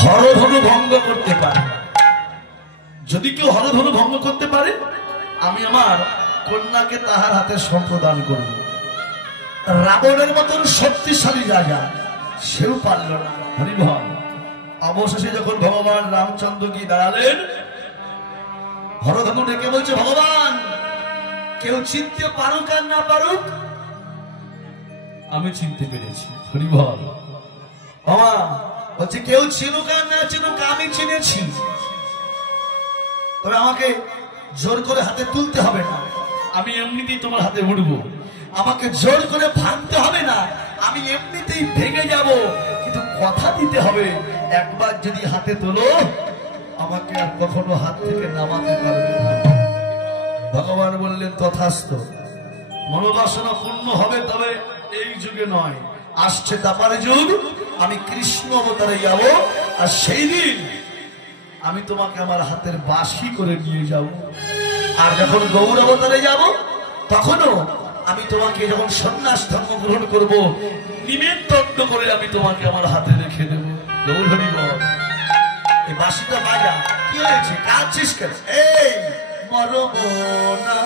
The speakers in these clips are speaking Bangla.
হরধনু ভঙ্গ করতে পারে। যদি কেউ হরধনু ভঙ্গ করতে পারে, আমি আমার কন্যাকে তাহার হাতে সম্প্রদান করব। রাবণের মতন শক্তিশালী রাজা সেও পারল না। হরিবল। অবশেষে যখন ভগবান রামচন্দ্র কি দাঁড়ালেন, হরধনু ডেকে বলছে, ভগবান কেউ চিনতে পারুক আর না পারুক, আমি চিনতে পেরেছি। হরিবল। বাবা বলছে, কেউ চিনুক আর না চিনুক, আমি চিনেছি। তবে আমাকে জোর করে হাতে তুলতে হবে না, আমি এমনিতেই তোমার হাতে উঠবো। আমাকে জোর করে ভাঙতে হবে না, আমি এমনিতেই ভেঙে যাব। কিন্তু কথা দিতে হবে, একবার যদি হাতে তোলো আমাকে আর কখনো হাত থেকে নামাতে পারবে না। ভগবান বললেন, তথাস্তু। মনোবাসনা পূর্ণ হবে, তবে এই যুগে নয়, আসছে তারপরে যুগ, আমি কৃষ্ণ অবতারে যাব। আর সেই দিন আমি তোমাকে আমার হাতের বাঁশি করে নিয়ে যাব। আর যখন গৌর অবতারে যাব, তখনও আমি তোমাকে যখন সন্ন্যাস ধর্ম গ্রহণ করবো, নিমেন্ত্রণ করে আমি তোমাকে আমার হাতে রেখে দেব। গৌর হরি বল। এই বাঁশিটা বাজা। কি হয়েছে, কাঁদছিস কেন? এই মরম না,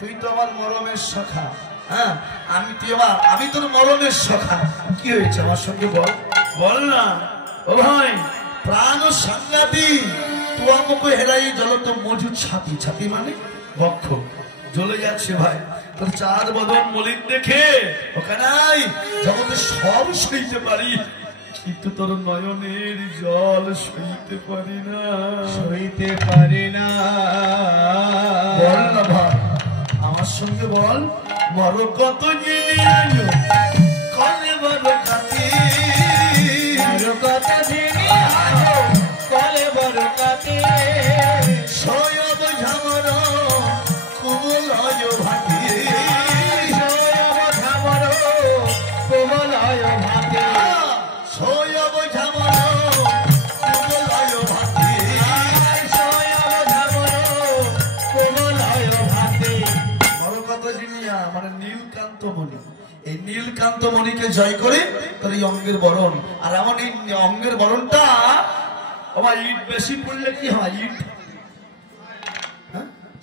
তুই তো আমার মরমের সখা। হ্যাঁ, আমি তোর মরমের সখা। কি হয়েছে আমার সঙ্গে বল, বল না। ও ভাই, প্রাণ সাংঘাতি, তুই আমাকে হেরাই জল তো মজুদ ছাতি। ছাতি মানে বক্ষ জ্বলে যাচ্ছে ভাই। তোর চার বদন মলিন দেখে ওখানাই জগতে সব সইতে পারি, কিন্তু তোর নয়নের জল সইতে পারি না, সইতে পারি না। বল না ভাই, আমার সঙ্গে বল। মর কত জিনিস কলে বড় কাতি, কত জিনিস কলে বড় কাতি, সয়ব ঝামর কোমলয় ভাতি, সয়ব ঝামর কোমলয় ভাতি, সয়ব ঝামর কোমলয় ভাতি, সয়ব ঝামর কোমলয় ভাতি। বড় জিনিয়া মানে নীলকান্ত মণি। এই নীলকান্ত মণিকে জয় করে তার এই অঙ্গের বরণ। আর এমন এই অঙ্গের বরণটা, আমার ইট বেশি পড়লে কি হয়, ইট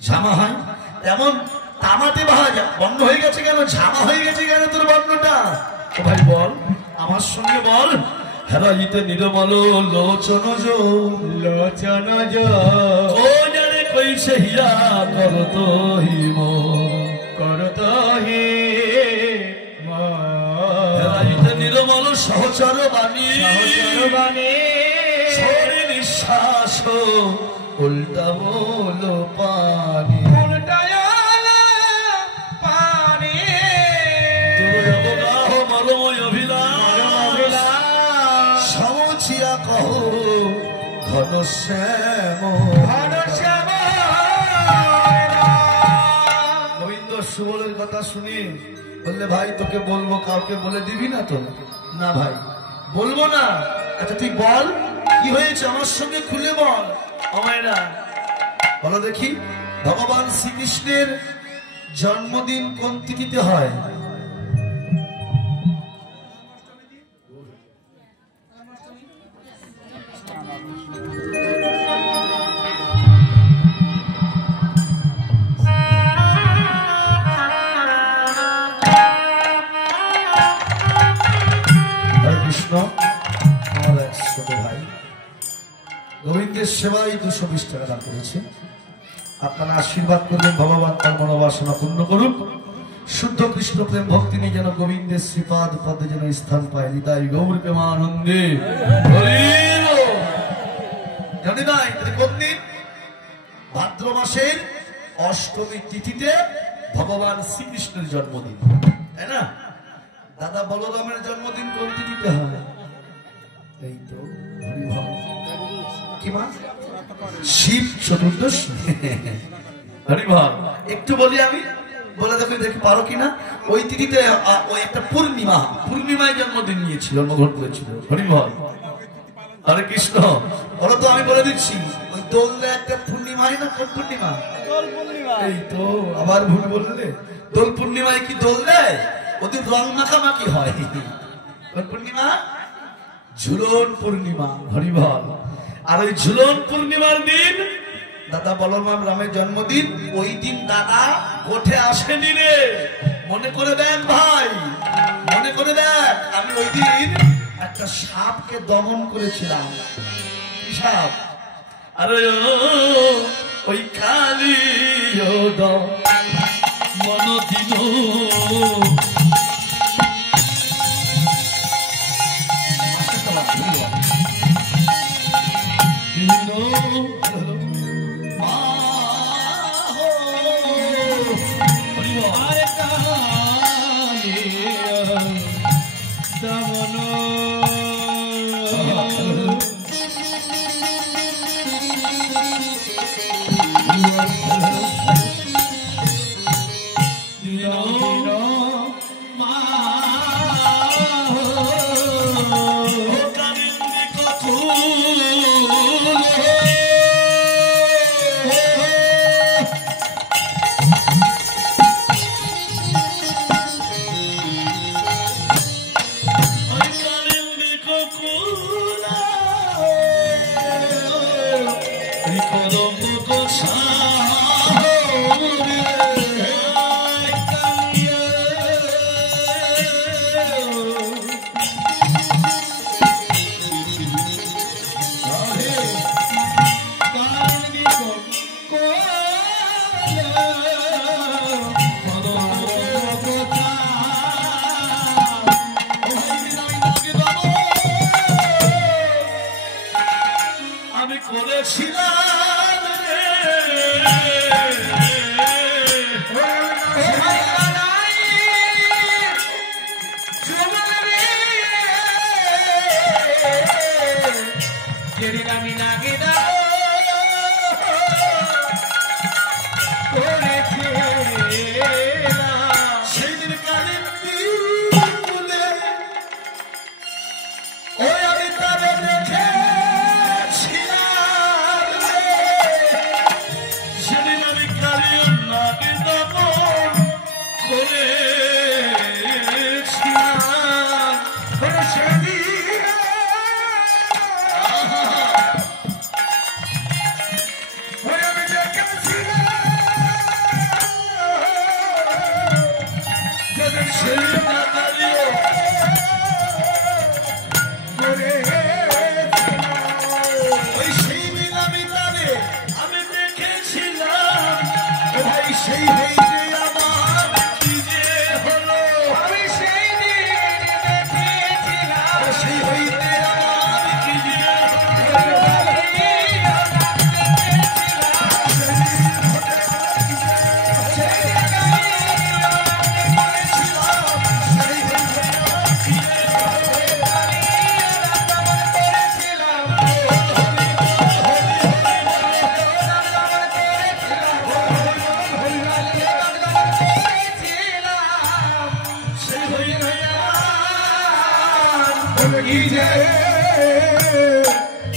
ঝামা হয়। এমন তামাতে বাহাজা বন্ধ হয়ে গেছে কেন, ঝামা হয়ে গেছে কেন তোর বর্ণটা? তো ভাই বল, আমার সঙ্গে বল। হেরাইতে নিরমল লোচন জো, লোচন জো ও জানে কইছে হীরা করত হিম, করত হি হেরাইতে নিরমল সহচর বাণী, সহচর বাণী ছড়ি নিঃশ্বাস উল্টা হলো পানি, উল্টায়ালা পানি তোর অবগাহ মলময় অভিলাষ সমছিয়া কহ ঘনশ্যাম, ঘনশ্যাম। গোবিন্দ সুবলের কথা শুনি বললে, ভাই তোকে বলবো, কাউকে বলে দিবি না তো? না ভাই বলবো না। আচ্ছা তুই বল কি হয়েছে আমার সঙ্গে খুলে বল। আমায়রা বলো দেখি, ভগবান শ্রীকৃষ্ণের জন্মদিন কোন তিথিতে হয়? আমার এক ছোট ভাই গোবিন্দের সেবায় 220 টাকা দান করেছে। আপনারা আশীর্বাদ করবেন, ভগবান তার মনোবাসনা পূর্ণ করুক। শুদ্ধ কৃষ্ণ প্রেম ভক্তি নিয়ে যেন গোবিন্দের শ্রীপাদ পদে যেন স্থান পায়। হৃদয় গৌর প্রেমানন্দে জানি নাই। কোন দিন? ভাদ্র মাসের অষ্টমী তিথিতে ভগবান শ্রীকৃষ্ণের জন্মদিন, তাই না? দাদা বলরামের জন্মদিন কোন তিথিতে হয়? এই তো কি মাস? শিব চতুর্দশী। হরিভাব একটু বলি আমি, বলে দেখো দেখি পারো কিনা। ওই তিথিতে ওই একটা পূর্ণিমায় জন্মদিন নিয়েছিল, জন্মগ্রহণ করেছিল। হরিভাব হরে কৃষ্ণ। বলো তো, আমি বলে দিচ্ছি। ওই দোলে একটা পূর্ণিমায় না? কোন পূর্ণিমা? এই তো আবার ভুল বললে। দোল পূর্ণিমায় কি দোল দেয়? ওদের রং মাখামাখি হয়। কোন পূর্ণিমা? ঝুলন পূর্ণিমা। হরিভাব। আর ওই ঝুলন পূর্ণিমার দিন দাদা বলরাম রামের জন্মদিন। ওই দিন দাদা গোঠে আসেনি রে। মনে করে দেখ ভাই, মনে করে দেখ। আমি ওই দিন একটা সাপকে দমন করেছিলাম। কি সাপ? আরে ওই কালী মন দিল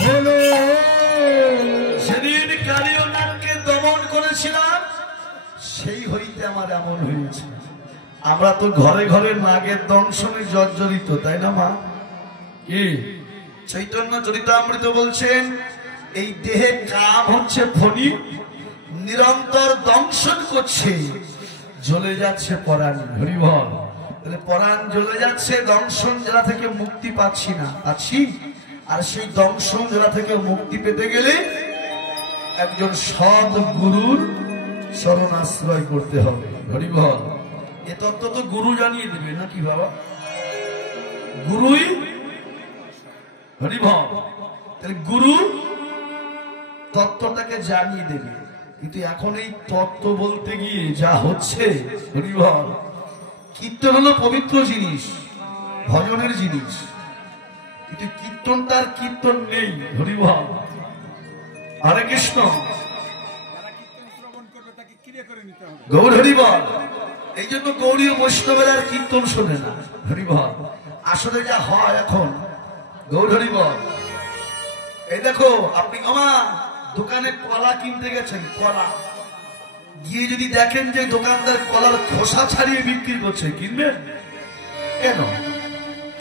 হলো। সেদিন কালীয় নাগকে দমন করেছিলাম, সেই হইতে আমার এমন হয়েছে। আমরা তো ঘরে ঘরে নাগের দংশনে জর্জরিত, তাই না মা? কি চৈতন্য চরিতামৃত বলছেন, এই দেহে কাম হচ্ছে ফণি, নিরন্তর দংশন করছে, জ্বলে যাচ্ছে পরাণ। হরি বল। তাহলে পরাণ জ্বলে যাচ্ছে, দংশন জেলা থেকে মুক্তি পাচ্ছি না, পাচ্ছি। আর সেই দংশন জেলা থেকে মুক্তি পেতে গেলে একজন সৎ গুরুর শরণ আশ্রয় করতে হবে। হরি বল। এ তত্ত্ব তো গুরু জানিয়ে দেবে নাকি বাবা? গুরুই হরি বল। তাহলে গুরু তত্ত্বটাকে জানিয়ে দেবে। কিন্তু এখন এই তত্ত্ব বলতে গিয়ে যা হচ্ছে, হরি বল, কীর্তন হলো পবিত্র জিনিস, ভজনের জিনিস, কিন্তু কীর্তনটার কীর্তন নেই। হরি বল। হরে কৃষ্ণ। গৌর হরি বল। এই জন্য গৌরীয় বৈষ্ণবের আর কীর্তন শোনে না। হরি বল। আসলে যা হয় এখন, গৌর হরি বল, এই দেখো আপনি আমার দোকানে কলা কিনতে গেছেন, কলা গিয়ে যদি দেখেন যে দোকানদার কলার খোসা ছাড়িয়ে বিক্রি করছে, কিনবেন? কেন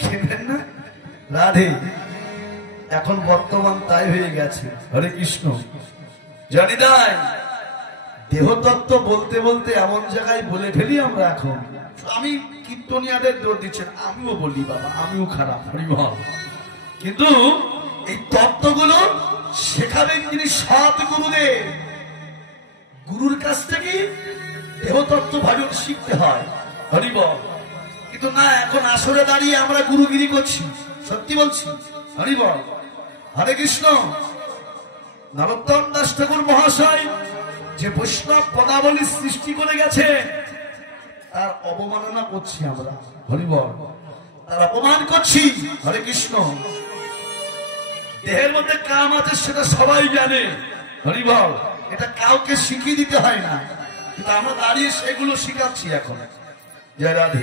কিনবেন না? রাধে। এখন বর্তমান তাই হয়ে গেছে। হরে কৃষ্ণ। জানি নাই দেহতত্ত্ব বলতে বলতে এমন জায়গায় বলে ফেলি আমরা এখন। আমি কীর্তনিয়াদের দৌড় দিচ্ছেন, আমিও বলি বাবা, আমিও খারাপ। হরি বল। কিন্তু এই তত্ত্বগুলো শেখাবেন যিনি সৎ গুরুদেব। গুরুর কাছ থেকে দেহতত্ত্ব ভজন শিখতে হয়। হরি বল। কিন্তু না, এখন আসরে দাঁড়িয়ে আমরা গুরুগিরি করছি, সত্যি বলছি। হরি বল। হরে কৃষ্ণ। নরোত্তম দাস ঠাকুর মহাশয় যে বৈষ্ণব পদাবলী সৃষ্টি করে গেছে, তার অবমাননা করছি আমরা। হরি বল। তার অপমান করছি। হরে কৃষ্ণ। দেহের মধ্যে কাম আছে সেটা সবাই জানে। হরি বল। এটা কাউকে শিখিয়ে দিতে হয় না, কিন্তু আমরা দাঁড়িয়ে সেগুলো শিখাচ্ছি এখন। জয় রাধে।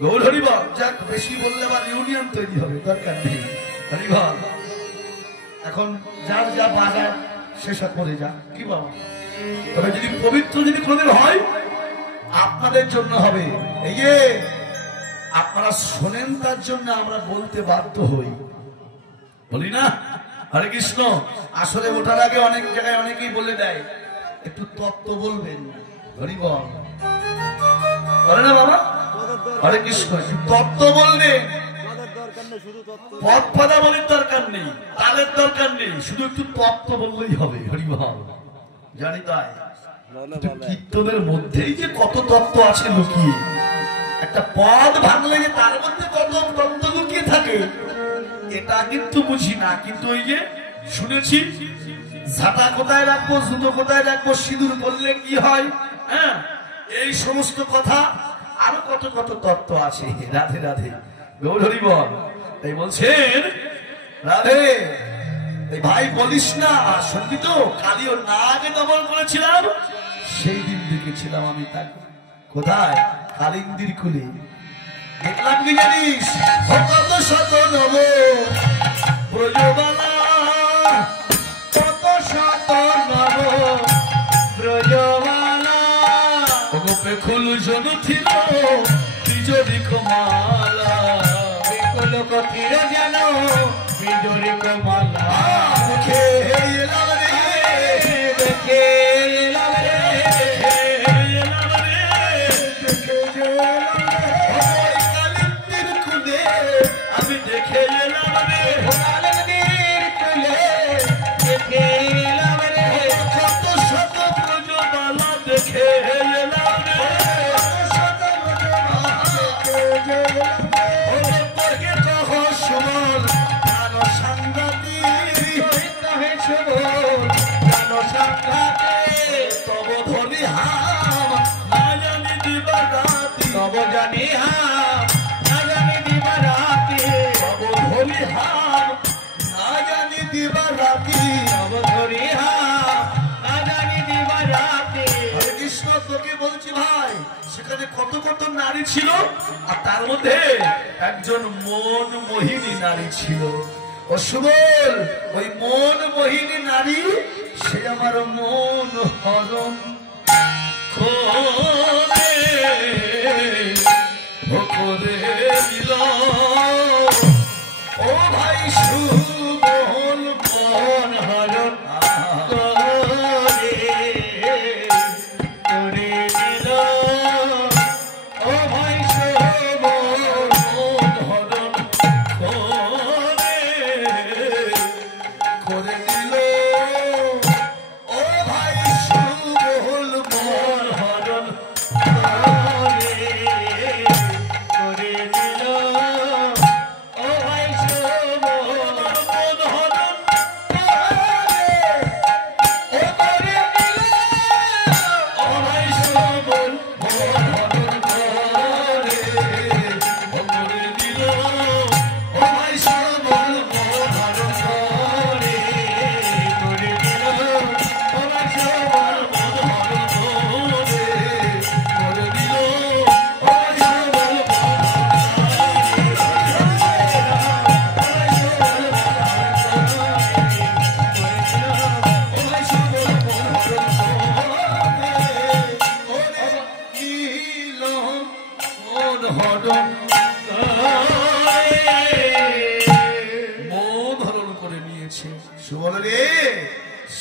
গৌর হরি বল। যাক, বেশি বললে আবার ইউনিয়ন তৈরি হবে, দরকার নেই। হরি বল। এখন যার যা বাজার সেসব করে যা, কি বাবা? তবে যদি পবিত্র যদি কোনদিন হয়, আপনাদের জন্য হবে। এই যে আপনারা শোনেন, তার জন্য আমরা বলতে বাধ্য হই, বলি না? হরে কৃষ্ণ। আসলে ওঠার আগে অনেক জায়গায় অনেকেই বলে দেয়, একটু তত্ত্ব বলবেন। হরি বল। বলে না বাবা? হরে কৃষ্ণ। তত্ত্ব বলবে, পথ পদাবলীর দরকার নেই, তালের দরকার নেই, শুধু একটু তত্ত্ব বললেই হবে। হরি বল। জানি তাই কীর্তনের মধ্যেই যে কত তত্ত্ব আছে লুকিয়ে। একটা পদ ভাঙলে যে তার মধ্যে কত তত্ত্ব লুকিয়ে থাকে, এটা কিন্তু বুঝি না। কিন্তু ওই যে শুনেছি, ঝাঁটা কোথায় রাখবো, জুতো কোথায় রাখবো, সিঁদুর করলে কি হয়, হ্যাঁ, এই সমস্ত কথা, আরো কত কত তত্ত্ব আছে। রাধে রাধে। গৌর হরি বল। তাই বলছেন রাধে, এই ভাই বলিস না, শুনবি তো, কালীয় নাগে দমন করেছিলাম, সেই দিন দেখেছিলাম আমি তাকে। কোথায়? কালিন্দির কুলে। দেখলাম কি জানিস? কত শত নব ব্রজবালা, কত শত নব ব্রজবালা, গোপে খুল জন ছিল বিজরি কমালা, লোক তীর যেন বিজরি কমালা, মুখে এলাম রে, দেখে এলাম রে, আমি দেখে এলাম রে, কালিন্দির কুলে দেখে এলাম রে, কত শত ব্রজবালা দেখে এলাম রে, শত ব্রজবালা দেখে এলাম রে, সুমন জানো সাংঘাতি, হয়েছে বল জানো সাংঘাতি, তব ধনি হাম না জানি দিবা রাতি, তব জানি হাম না জানি দিবা রাতি, তব ধনি হাম না জানি দিবা রাতি, তব ধনি হাম না জানি দিবা রাতি। হরে কৃষ্ণ। তোকে বলছি ভাই, সেখানে কত কত নারী ছিল, আর তার মধ্যে একজন মন মোহিনী নারী ছিল। ও সুবল, ওই মন মোহিনী নারী সে আমার মন হরণ করে দিল। ও ভাই সুবল মন হরণ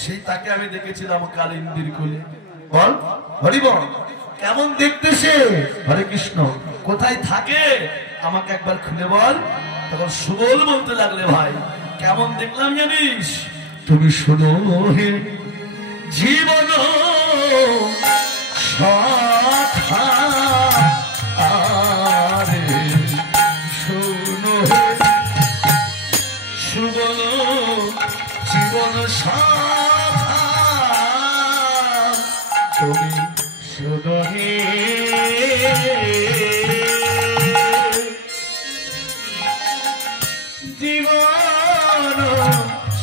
সেই তাকে আমি দেখেছিলাম কালিন্দির কোলে। বল হরি বল, কেমন দেখতে সে? হরে কৃষ্ণ। কোথায় থাকে আমাকে একবার খুলে বল। তখন সুবল বলতে লাগলে, ভাই কেমন দেখলাম জানিস? তুমি শোনো হে জীবন শাখা, আরে শোনো হে সুবল জীবন শাখা, তুমি শোনো হে জীবন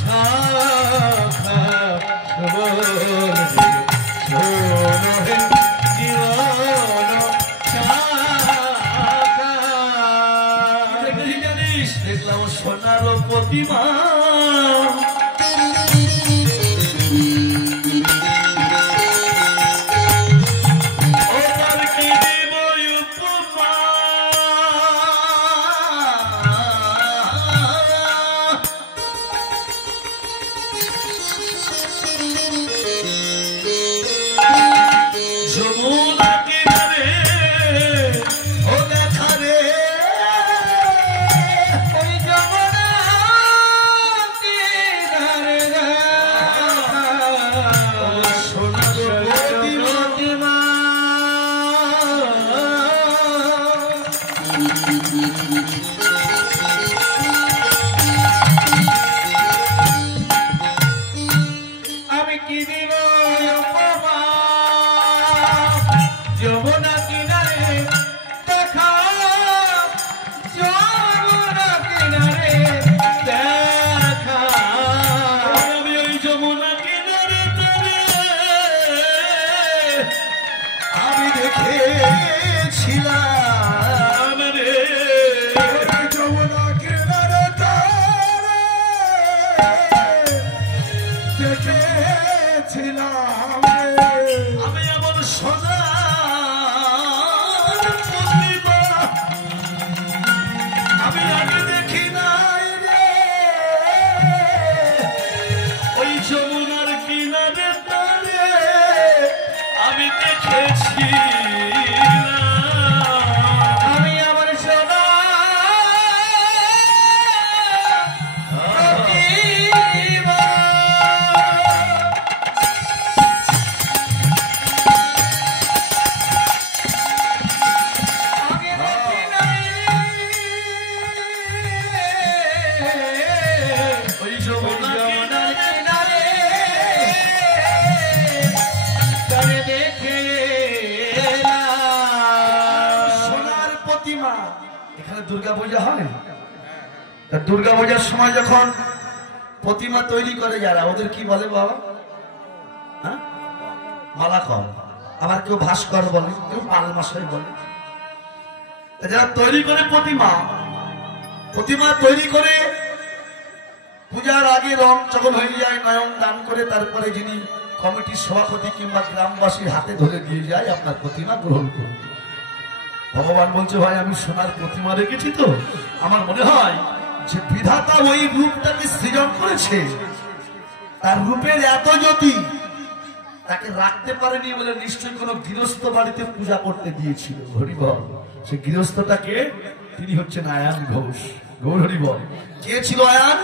শাখা, শোনো হে জীবন শাখা। জানিস দেখলাম সোনার প্রতিমা, দুর্গা পূজার সময় যখন প্রতিমা তৈরি করে যারা, ওদের কি বলে বাবা? হ্যাঁ, মালাকর। আবার কেউ ভাস্কর বলে, কেউ পালমাশাই বলে। যারা তৈরি করে প্রতিমা তৈরি করে পূজার আগে রং যখন হয়ে যায়, নয়ন দান করে তারপরে যিনি কমিটির সভাপতি কিংবা গ্রামবাসীর হাতে ধরে দিয়ে যায়, আপনার প্রতিমা গ্রহণ করুন। ভগবান বলছে, ভাই আমি সোনার প্রতিমা রেখেছি তো, আমার মনে হয় যে বিধাতা ওই রূপটাকে সৃজন করেছে, তার রূপের এত জ্যোতি তাকে রাখতে পারেনি বলে নিশ্চয়ই কোন গৃহস্থ বাড়িতে পূজা করতে দিয়েছিল। হরিবল। সে গৃহস্থটাকে তিনি হচ্ছেন আয়ান ঘোষ। গৌর হরিবল। কে ছিল আয়ান?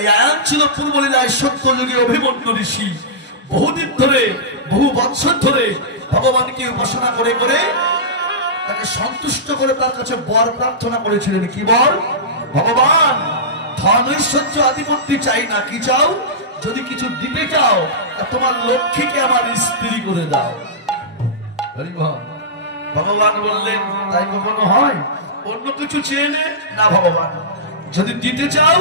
এই আয়ান ছিল পূর্বলীলায় সত্যযুগী অভিমন্যু ঋষি। বহুদিন ধরে, বহু বছর ধরে ভগবানকে উপাসনা করে করে তাকে সন্তুষ্ট করে তার কাছে বর প্রার্থনা করেছিলেন। কি বর? ভগবান, ধন ঐশ্বর্য আধিপত্য চাই না, কি চাও? যদি কিছু দিতে চাও তোমার লক্ষ্মীকে আমার স্ত্রী করে দাও। ভগবান বললেন, তাই কখনো হয়? অন্য কিছু চেয়ে নে না ভগবান, যদি দিতে চাও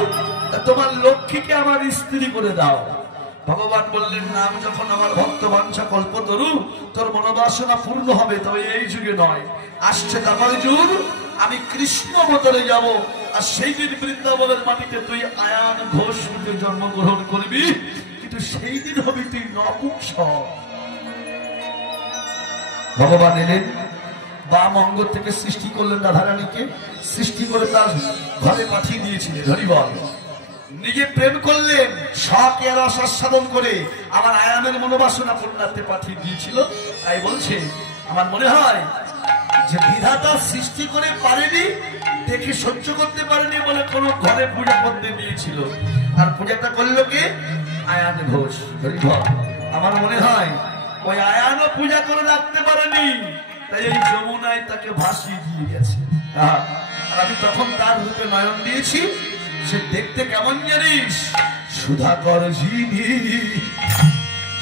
তোমার লক্ষ্মীকে আমার স্ত্রী করে দাও। ভগবান বললেন, না, আমি যখন আমার ভক্ত বাঞ্ছা কল্পতরু, তোর মনোবাসনা পূর্ণ হবে, তবে এই যুগে নয়, আসছে তারপর যুগ, আমি কৃষ্ণ অবতারে যাব, আর সেই দিন বৃন্দাবনের মাটিতে তুই আয়ান ঘোষ রূপে জন্মগ্রহণ করবি, কিন্তু সেই দিন হবি তুই নপুংসক। ভগবান এলেন, বাম অঙ্গ থেকে সৃষ্টি করলেন রাধারানীকে, সৃষ্টি করে তার ঘরে পাঠিয়ে দিয়েছিলেন। হরিবল। নিজে প্রেম করলেন, শখে রস আস্বাদন করে আমার আয়ানের মনোবাসনা পূর্ণার্থে পাঠিয়ে দিয়েছিল। তাই বলছে, আমার মনে হয় যে বিধাতা সৃষ্টি করে পারেনি, দেখে সহ্য করতে পারেনি বলে কোন ঘরে পূজা করতে দিয়েছিল, আর পূজাটা করলো কে? আয়ান ঘোষ। আমার মনে হয় ওই আয়ানও পূজা করে রাখতে পারেনি, তাই এই যমুনায় তাকে ভাসিয়ে দিয়ে গেছে। আর আমি তখন তার রূপে নয়ন দিয়েছি। সে দেখতে কেমন জানিস? সুধাকর যিনি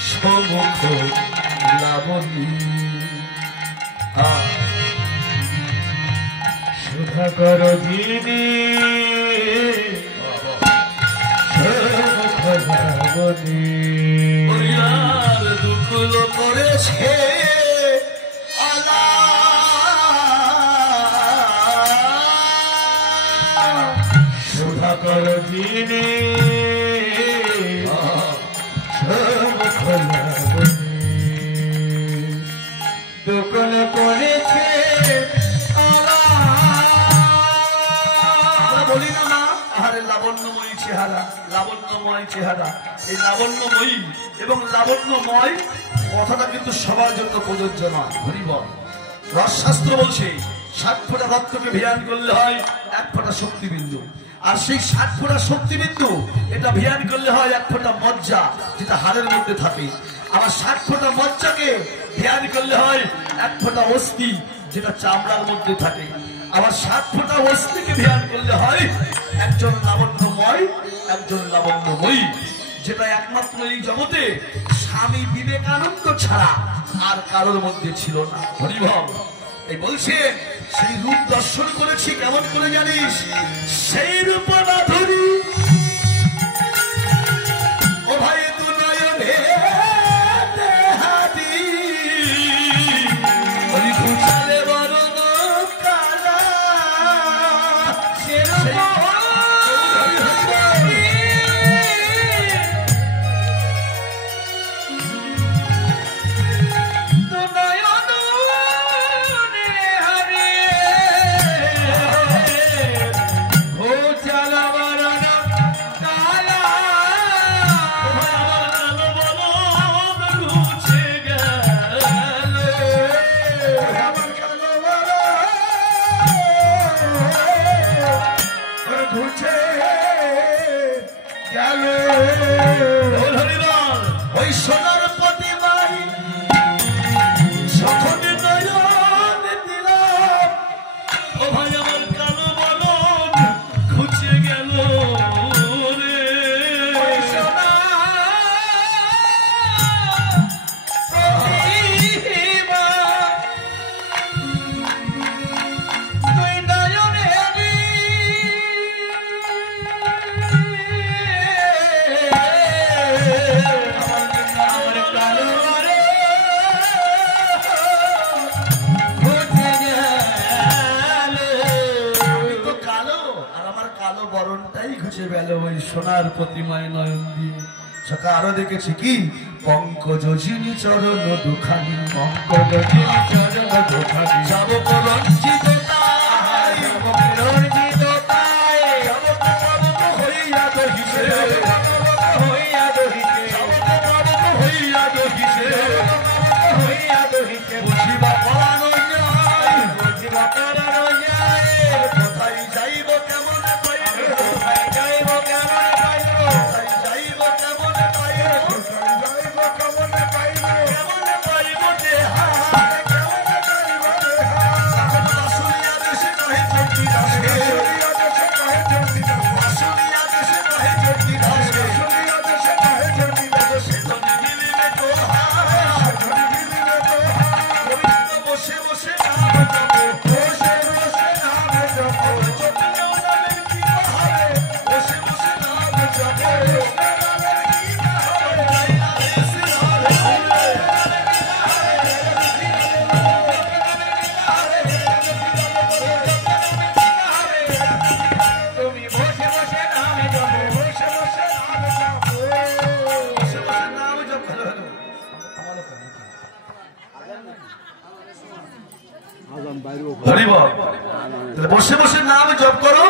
সমুখ লাবণী, সুধাকর যিনি সমুখ লাবণী, দুকুল করেছে সুধাকর যিনি সমুখ লাবণী, দুকুল করেছে। বলি না মা, আহারে লাবণ্যময়ী চেহারা, লাবণ্যময় চেহারা। এই লাবণ্যময়ী এবং লাবণ্যময় কথাটা কিন্তু সবার জন্য প্রযোজ্য নয়। হরিবল। রসশাস্ত্র বলছে 7 ফোঁটা রক্তকে ভিয়ান করলে হয় 1 ফোঁটা শক্তিবিন্দু, আর সেই 7 ফোঁটা শক্তিবিন্দু এটা ভিয়ান করলে হয় 1 ফোঁটা মজ্জা, যেটা হাড়ের মধ্যে থাকে। আবার 7 ফোঁটা মজ্জাকে ভিয়ান করলে হয় 1 ফোঁটা অস্থি, যেটা চামড়ার মধ্যে থাকে। আবার 7 ফোঁটা অস্থিকে ধ্যান করলে হয় একজন লাবণ্যময়, একজন লাবণ্যময়ী, যেটা একমাত্র এই জগতে স্বামী বিবেকানন্দ ছাড়া আর কারোর মধ্যে ছিল না। হরিভব। এই বলছে, সেই রূপ দর্শন করেছি, কেমন করে জানিস? সেই রূপ মাধুরী ও ভাই তু নয়নে দেহাতি, ওই ভূষালে বরণ কালা, ওই সোনার প্রতিমায় যখন নয়ন দিলাম, ও ভাই আমার কালো বলন ঘুচে গেল রে। তুই নয়নে আমার মুছে বেল ওই সোনার প্রতিমায় নয়ন দিয়ে। সকা আরো দেখেছি কি পঙ্কজ জিনি চরণ দুখানি, পঙ্কজ জিনি চরণ দুখানি, যাব রঞ্জিত তাই, রঞ্জিত তাই, হইয়া দহিছে, হইয়া দহিছে, হইয়া দহিছে, হইয়া দহিছে, বুঝিবা পরানো যায়, বুঝিবা পরানো যায়, কোথায় যাইব কেমন পাইব, কোথায় যাইব কেমন পাইব, কোথায় যাইব কেমন পাইব, কোথায় যাইব কেমন পাইব, কেমন পাইব দেহায়, কেমন পাইব দেহায়। বাসুরিয়া দেশে কহে চন্ডী দাসে, বাসুরিয়া দেশে কহে চন্ডী দাসে, বাসুরিয়া দেশে কহে চন্ডী দাসে, বাসুরিয়া দেশে কহে চন্ডী দাসে, সেজন্য মিলিবে তোহার, সেজন্য মিলিবে তোহার, গোবিন্দ বসে বসে নাম জপে, বসে বসে নাম জপে, চন্ডীও নামের কি বাহারে, বসে বসে নাম জপে, যাইয়া দেশে হারে, তুমি বসে বসে নাম জপো, বসে বসে নাম জপো। বসে বসে নাম জপ। Hello, hello. হরি বল। তাহলে বসে বসে নাম জপ করো,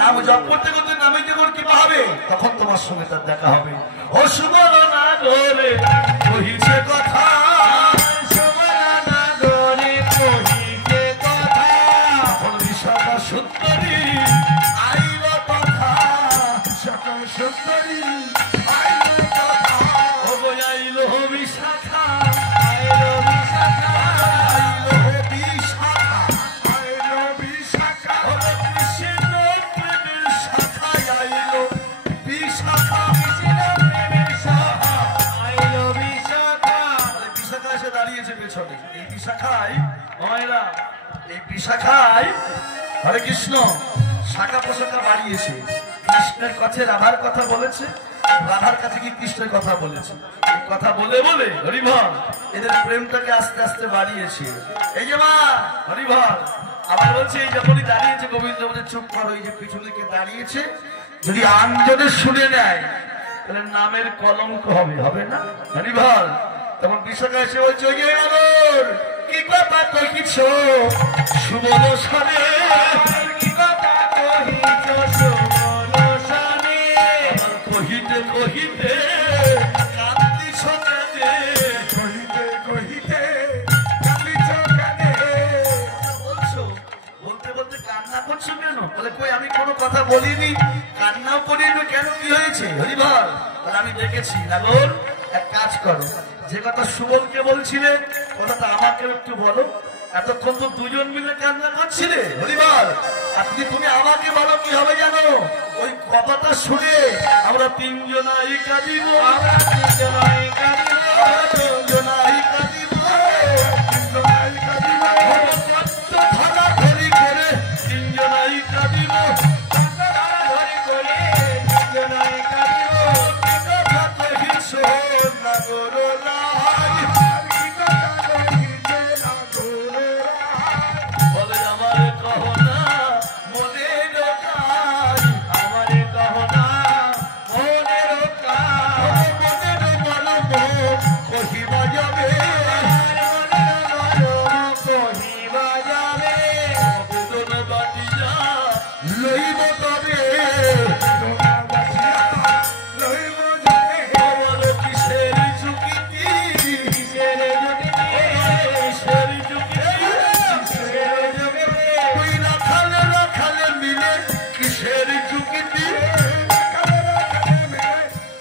নাম জপ করতে করতে নামে যখন কি পাবে তখন তোমার সঙ্গে তার দেখা হবে। ও সুমন না গরে কহিছে কথা, সমনা গরে কহিছে কথা, তখন বিশাখা সুন্দরী আইল কথা, সকল সুন্দরী আইল কথা, ও গো আইল বিশাখা, আইল বিশাখা, আইল বিশাখা, আইল বিশাখা, ও গো কৃষ্ণ প্রেমের শাখায় আইল বিশাখা। কৃষ্ণ প্রেমের শাখা, আইল বিশাখা। তাহলে বিশাখা এসে দাঁড়িয়েছে পেছনে। এই বিশাখায় মায়েরা, এই বিশাখায় হরে কৃষ্ণ শাখা পোশাখা বাড়িয়েছে। কৃষ্ণের কাছে রাধার কথা বলেছে, রাধার কাছে কি কৃষ্ণের কথা বলেছে। এই কথা বলে বলে হরিভর এদের প্রেমটাকে আস্তে আস্তে বাড়িয়েছে। এই যে মা হরিভর আবার বলছে, এই যখনই দাঁড়িয়েছে গোবিন্দ বলে চুপ করো, এই যে পিছনে কে দাঁড়িয়েছে যদি আঞ্জনে শুনে নেয় তাহলে নামের কলঙ্ক হবে, হবে না হরিভর। তখন বিশাখা এসে বলছে, ওই যে আলোর কি কথা কহিছ সুবল সারে, কি কথা কহিছ সুবল সানে, কহিতে কহিতে কান্দিছ কেনে, কহিতে কহিতে কাঁদিছ কেনে, বলছো বলতে বলতে কান্না করছো কেন? বলে কই আমি কোনো কথা বলিনি, কান্নাও করিনি, কেন কি হয়েছে হরিভার? বলে আমি দেখেছি। নাগর এক কাজ করো, যে কথা সুবলকে বলছিলে কথাটা আমাকে একটু বলো। এতক্ষণ তো দুজন মিলে কান্না করছিলে হরিভার, আপনি তুমি আমাকে বলো কি হবে জানো? ওই কথাটা শুনে আমরা তিনজনাই কাঁদিব, আমরা তিনজনাই কাঁদিব, তিনজনাই কাঁদিব, তিনজনাই কাঁদিব, ধারা ধরি করে তিনজনাই কাঁদিব। ধরি করে তিনজনাই কাঁদিব। কি কথা কহিছ নাগর রায়, কি কথা কহিছে নাগর রায়, বলে আমার কহনা মনের কাজ, আমারে কহনা মনের কাজ, মনের মর্ম কহিবা যাবে, মনের মর্ম কহিবা যাবে, বেদন বাটিয়া লইব তবে, তোমার বাঁচিয়া লইব যাবে, আমার কিসের ঝুঁকিটি, কিসের জগতে, কিসের ঝুঁকিটি, কিসের জগতে, ওই রাখালে রাখালে মিলে কিসের ঝুঁকিটি।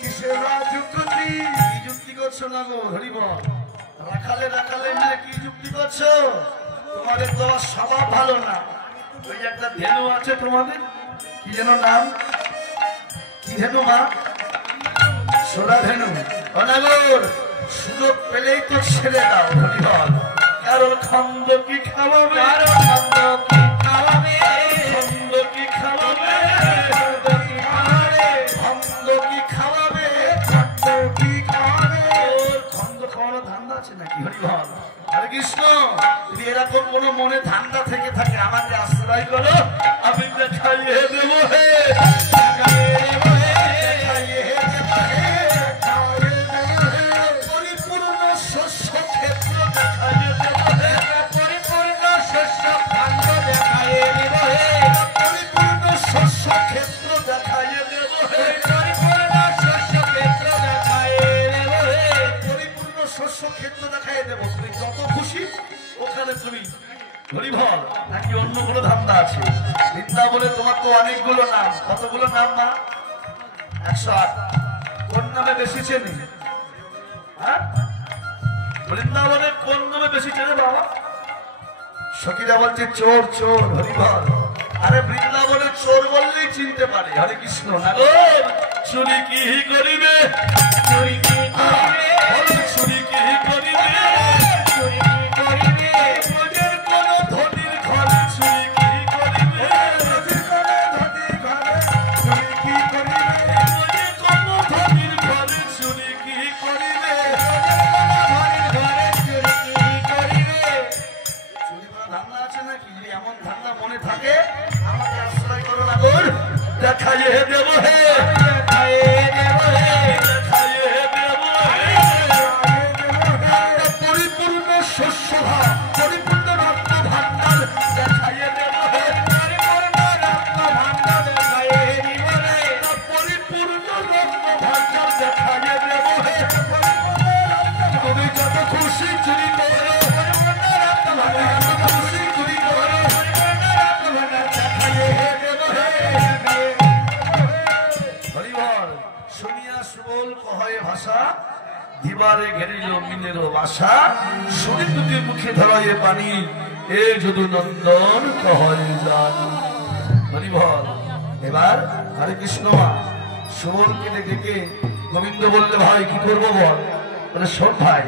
কিসের যুক্তি, কি যুক্তি করছো না গো হরিবল? রাখালে রাখালে মিলে কি যুক্তি করছো? তোমাদের তো স্বভাব ভালো না। ওই যে একটা ধেনু আছে তোমাদের, কি যেন নাম, কি ধেনু মা? সোনা ধেনু। অনাগর সুযোগ পেলেই তো ছেড়ে দাও হরিবল। কারোর খন্দ কি খাওয়াবে, কারো খন্দ কি খাওয়াবে, খন্দ কি খাওয়াবে, খন্দ কি খাওয়াবে, খন্দ কি খাওয়াবে, খন্দ কি খাওয়াবে, ওর খন্দ খাওয়ানো ধান্দা আছে নাকি হরিবল? হরে কৃষ্ণ, যদি এরকম কোনো মনে ধান্দা থেকে থাকে আমাকে আশ্রয় করো, আমি খাইয়ে দেবো হে। কথা আছে। বৃন্দাবনে তোমার তো অনেকগুলো নাম, কতগুলো নাম মা? 108। কোন নামে বেশি চেনে? হ্যাঁ, বৃন্দাবনে কোন নামে বেশি চেনে বাবা? সখীরা বলছে চোর চোর হরিবল। আরে বৃন্দাবনে চোর বললেই চিনতে পারে। হরে কৃষ্ণ না গো, চুরি কি করিবে, চুরি কি করিবে, চুরি কি করিবে, চুরি কি করিবে, রোজের কোন ধনির ঘরে চুরি কি করিবে, রোজের কোন ধনির ঘরে চুরি কি করিবে, রোজের কোন ধনির ঘরে চুরি কি করিবে, ধনির ঘরে চুরি কি করিবে। চুরি করা ধান্দা আছে নাকি? যদি এমন ধান্দা মনে থাকে আমাকে আশ্রয় করো না গো, দেখাইয়ে দেব হে, দেখাইয়ে দেব হে, দেখাইয়ে দেব হে। পরিপূর্ণ শস্য ভাব, পরিপূর্ণ রত্ন ভাণ্ডার দেখাইয়ে দেব হে, পরিপূর্ণ রত্ন ভাণ্ডার দেখাইয়ে দেব হে, পরিপূর্ণ রত্ন ভাণ্ডার দেখাইয়ে দেব হে। তুমি যত খুশি চুরি করো, পরিপূর্ণ রত্ন ভাণ্ডার যত খুশি চুরি করো, পরিপূর্ণ রত্ন ভাণ্ডার দেখাইয়ে দেব হে। হরিবল শুনিয়া সুবল কহে ভাষা, দিবারে ঘেরিল মিলের বাসা, শুনি দুটি মুখে ধরাইয়ে পানি, এ যদু নন্দন কহে জানি। হরিবল এবার হরে কৃষ্ণ মা সুবলকে ডেকে গোবিন্দ বললে ভাই কি করবো বল? বলে শোন ভাই,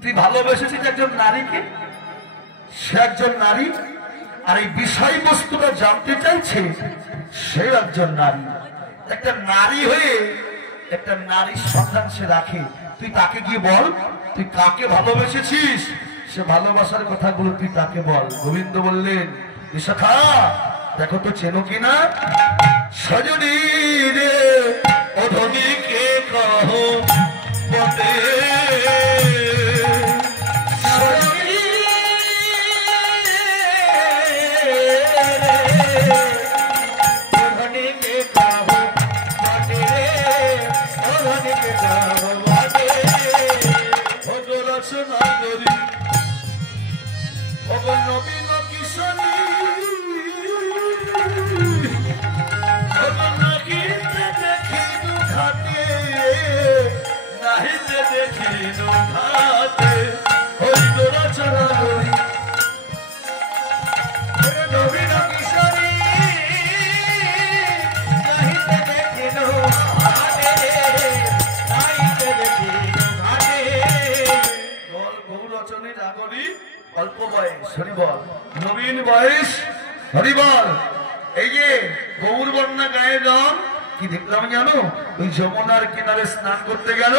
তুই ভালোবেসেছিস একজন নারীকে, সে একজন নারী, আর এই বিষয়বস্তুটা জানতে চাইছে সে একজন নারী। একটা নারী হয়ে একটা নারীর সন্ধান সে রাখে, তুই তাকে গিয়ে বল তুই কাকে ভালোবেসেছিস, সে ভালোবাসার কথাগুলো তুই তাকে বল। গোবিন্দ বললেন বিশাখা দেখো তো চেনো কিনা, সজনী রে অধনীকে কহ বটে, নবীন কিশোরী দেখিনু ঘাটে, নাহিতে দেখিনু ঘাটে, হইল রচনা করি নবীন কিশোরী নাহিতে দেখিনু ঘাটে, নাহিতে দেখিনু ঘাটে। বহু রচনের আগরি অল্প বয়স হরিবল, নবীন বয়স হরিবল। এই যে গৌর বন্যা গায়ে রং কি দেখলাম জানো? ওই যমুনার কিনারে স্নান করতে গেল,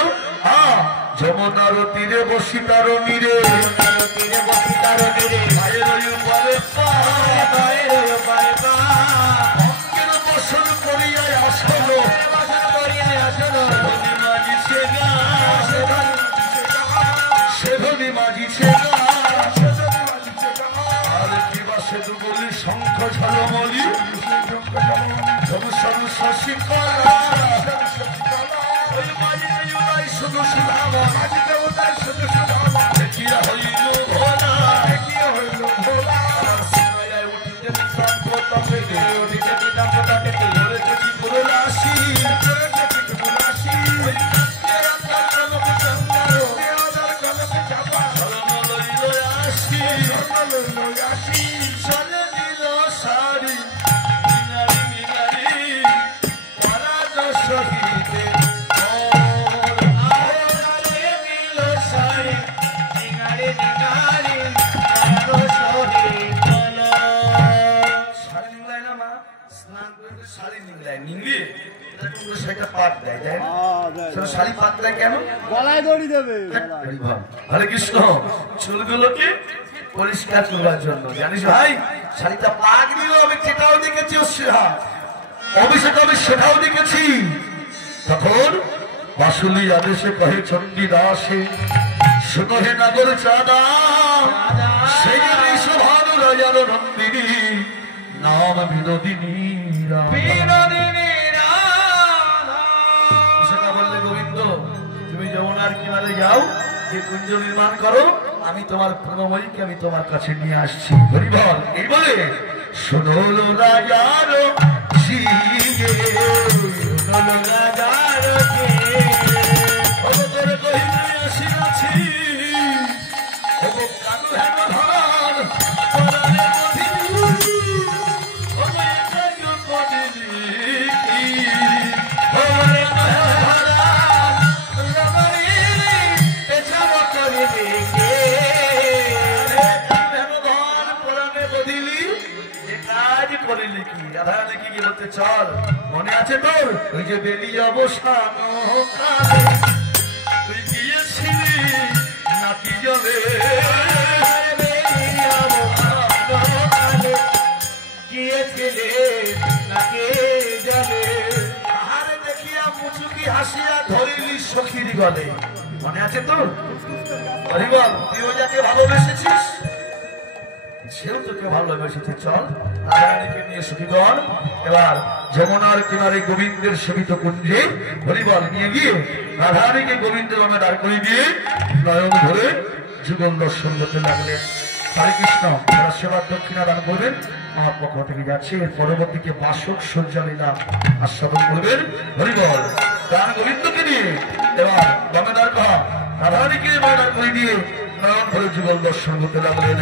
হ্যাঁ যমুনার তীরে বসি তার নীরে, তীরে বসি তার নীরে, ভাইয়ের উপরে পা, ভাইয়ের উপরে পা, অঙ্কের বসন করিয়ায় আসলো, বসন করিয়ায় আসলো, সেধনি মাঝিছে গা, সেধনি মাঝিছে গা, আর কি বা সেতু বলি শঙ্খ ঝলমলি, শশী কলা, ওই মাঝিতে উদয় শুধু সুধামা, মাঝিতে উদয় শুধু সুধামা, দেখিয়া হইল ভোলা, দেখিয়া হইল ভোলা, সিনায় উঠিতে নিতাম প্রতাপে, উঠিতে নিতাম প্রতাপে, ধরেছে চিত্র রাশি, ধরেছে চিত্র রাশি, ওই রাস্তার কনক চন্দ্র, দেওয়ার কনক চাপা, স্মরণ লইল আসি, স্মরণ লইল আসি, চলে দিল সারি শহীদে গলায় দড়ি দেবে। হরে কৃষ্ণ চুলগুলোকে পরিষ্কার করবার জন্য জানিস ভাই, শাড়িটা পাক দিল আমি সেটাও দেখেছি, অভিষেক আমি সেটাও দেখেছি। তখন বাসুলি আদেশে কহে চণ্ডী দাসে, শুনো হে নাগর চাঁদা, সেই বিশ্বভানু রাজার নন্দিনী, নাম বিনোদিনী বিনোদিনী। বিশাখা বললে গোবিন্দ তুমি যমুনার কিনারে যাও, যে কুঞ্জ নির্মাণ করো, আমি তোমার প্রণময়ীকে আমি তোমার কাছে নিয়ে আসছি হরিবল। এই বলে শোনল রাজার জিগে, শোনল রাজার জিগে, তোর কহিতে আসিয়াছি ওগো কানু হেন ধর পরাণে মধিনী, ওগো একাই মধিনী কি ওরে মহারাজ রমণী পেছাব করিবে কে, রে কানু হেন ধর পরাণে মধিনী এ কাজ করিলে কি। রাধারানী কি বলতে চল, মনে আছে তোর ওই যে বেলি অবসান কালে তুই গিয়েছিলি নাকি জলে, গিয়েছিলে নাকি জলে, আহারে দেখিয়া মুচুকি হাসিয়া ধরিলি সখীর গলে। মনে আছে তোর? হরিবল, তুইও যাকে ভালোবেসেছিস সেও তোকে ভালোবেসেছে। চল রাধারানীকে নিয়ে সখীগণ এবার যমুনার কিনারে গোবিন্দের সেবিত কুঞ্জে হরিবল নিয়ে গিয়ে রাধারানীকে গোবিন্দের রঙে দাঁড় করে দিয়ে নয়ন ধরে যুগল দর্শন করতে লাগলেন। হরে কৃষ্ণ। যারা সেবার দক্ষিণা দান করবেন আমার পক্ষ থেকে যাচ্ছে। এর পরবর্তীকে বাসক সজ্জালীলা আস্বাদন করবেন হরিবল। দান গোবিন্দকে নিয়ে এবার দমেদার কহা রাধারানীকে দাঁড় করে দিয়ে নয়ন ধরে যুগল দর্শন করতে লাগলেন।